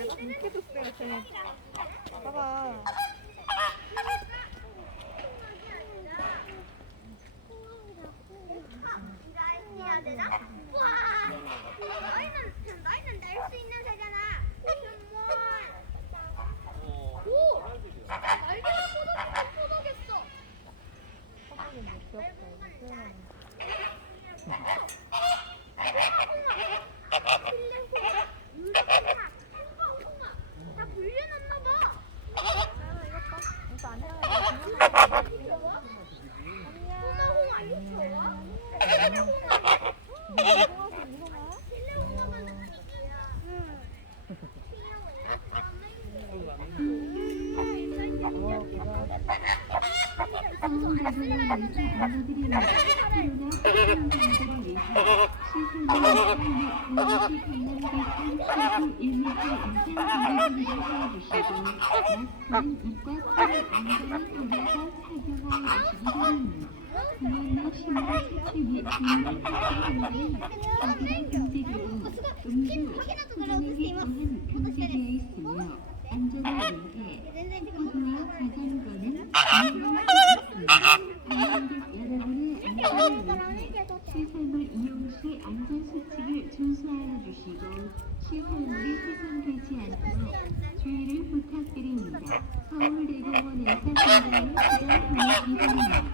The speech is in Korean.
이렇게 줬어요, 쟤네. 봐봐. 너희는 낼 수 있는 새잖아. 오! 날개가 뽀덕했어. 화분이 뭐 귀엽다, 이거 표현하는 거. 나 불려놨나봐. 이거 안녕. 홍아 이거 좋아? 시설물 이용 시 안전수칙을 준수하여 주시고 시설물이 훼손되지 않도록 주의를 부탁드립니다. 서울대공원에서 상당히 기다리는 기다립니다.